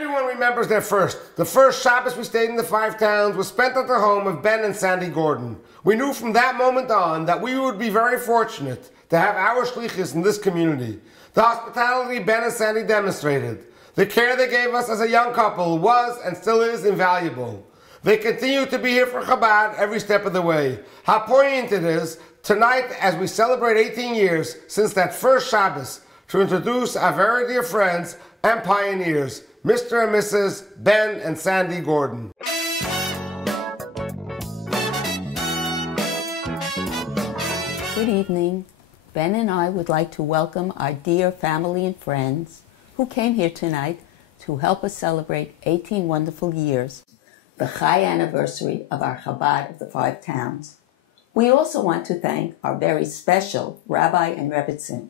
Everyone remembers their first. The first Shabbos we stayed in the Five Towns was spent at the home of Ben and Sandy Gordon. We knew from that moment on that we would be very fortunate to have our shlichus in this community. The hospitality Ben and Sandy demonstrated, the care they gave us as a young couple was and still is invaluable. They continue to be here for Chabad every step of the way. How poignant it is tonight as we celebrate 18 years since that first Shabbos to introduce our very dear friends and pioneers, Mr. and Mrs. Ben and Sandy Gordon. Good evening. Ben and I would like to welcome our dear family and friends who came here tonight to help us celebrate 18 wonderful years, the high anniversary of our Chabad of the Five Towns. We also want to thank our very special Rabbi and Rebbitzin,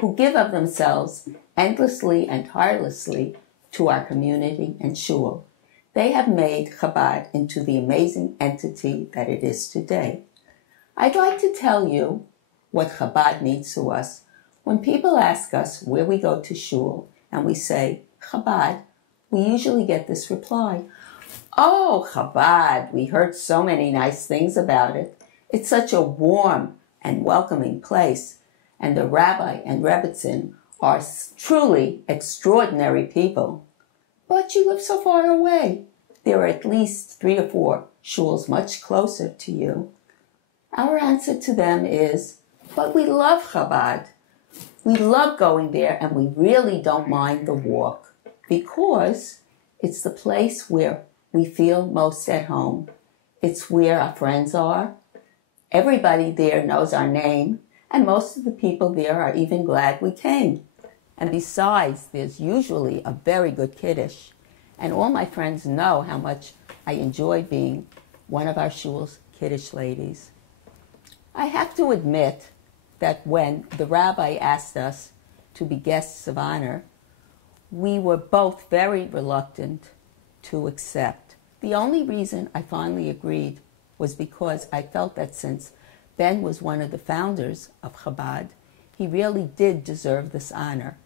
who give of themselves endlessly and tirelessly to our community and shul. They have made Chabad into the amazing entity that it is today. I'd like to tell you what Chabad means to us. When people ask us where we go to shul and we say Chabad, we usually get this reply, "Oh, Chabad, we heard so many nice things about it. It's such a warm and welcoming place, and the Rabbi and Rebbitzin are truly extraordinary people. But you live so far away. There are at least 3 or 4 shuls much closer to you." Our answer to them is, but we love Chabad. We love going there, and we really don't mind the walk because it's the place where we feel most at home. It's where our friends are. Everybody there knows our name, and most of the people there are even glad we came. And besides, there's usually a very good kiddush, and all my friends know how much I enjoy being one of our shul's kiddush ladies. I have to admit that when the rabbi asked us to be guests of honor, we were both very reluctant to accept. The only reason I finally agreed was because I felt that since Ben was one of the founders of Chabad, he really did deserve this honor.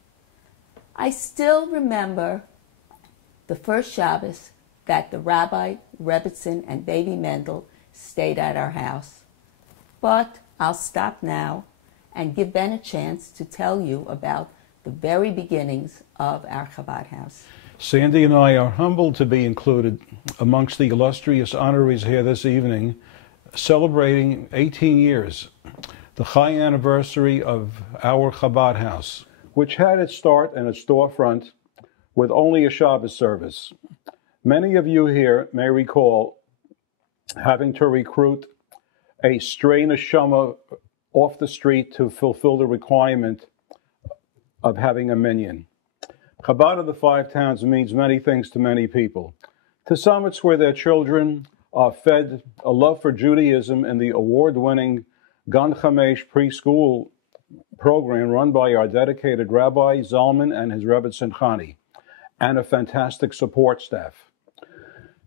I still remember the first Shabbos that the Rabbi, Rebbitzin, and Baby Mendel stayed at our house. But I'll stop now and give Ben a chance to tell you about the very beginnings of our Chabad house. Sandy and I are humbled to be included amongst the illustrious honorees here this evening, celebrating 18 years, the high anniversary of our Chabad house, which had its start in a storefront with only a Shabbos service. Many of you here may recall having to recruit a stray neshama off the street to fulfill the requirement of having a minyan. Chabad of the Five Towns means many things to many people. To some, it's where their children are fed a love for Judaism and the award-winning Gan Chamesh preschool program run by our dedicated Rabbi Zalman and his Rebbitzin Chani, and a fantastic support staff.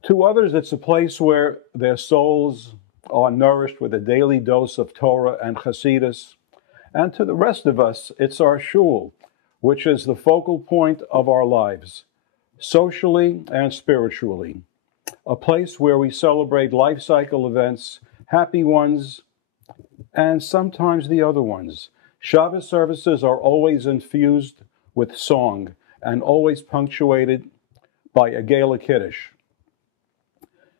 To others, it's a place where their souls are nourished with a daily dose of Torah and Hasidus. And to the rest of us, it's our shul, which is the focal point of our lives, socially and spiritually. A place where we celebrate life cycle events, happy ones, and sometimes the other ones. Shabbos services are always infused with song and always punctuated by a Gala Kiddush.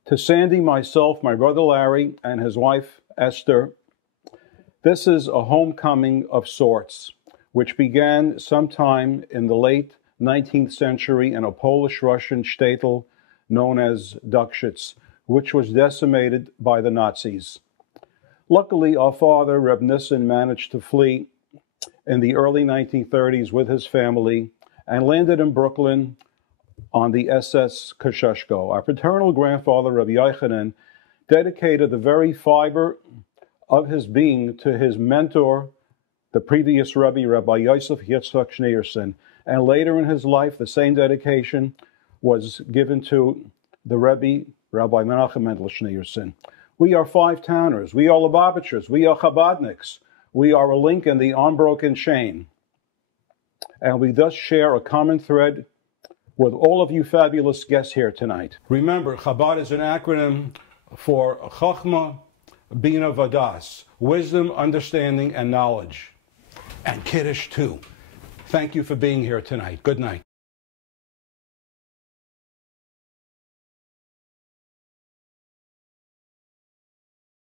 To Sandy, myself, my brother Larry, and his wife Esther, this is a homecoming of sorts, which began sometime in the late 19th century in a Polish-Russian shtetl known as Dukshitz, which was decimated by the Nazis. Luckily, our father, Reb Nissen, managed to flee in the early 1930s with his family and landed in Brooklyn on the SS Kosciuszko. Our paternal grandfather, Rabbi Yochanan, dedicated the very fiber of his being to his mentor, the previous Rabbi Yosef Yitzchak Schneerson, and later in his life, the same dedication was given to the Rabbi Menachem Mendel Schneerson. We are five-towners. We are Lubavitchers. We are Chabadniks. We are a link in the unbroken chain. And we thus share a common thread with all of you fabulous guests here tonight. Remember, Chabad is an acronym for Chachma, Bina, Vadas, wisdom, understanding, and knowledge. And Kiddush, too. Thank you for being here tonight. Good night.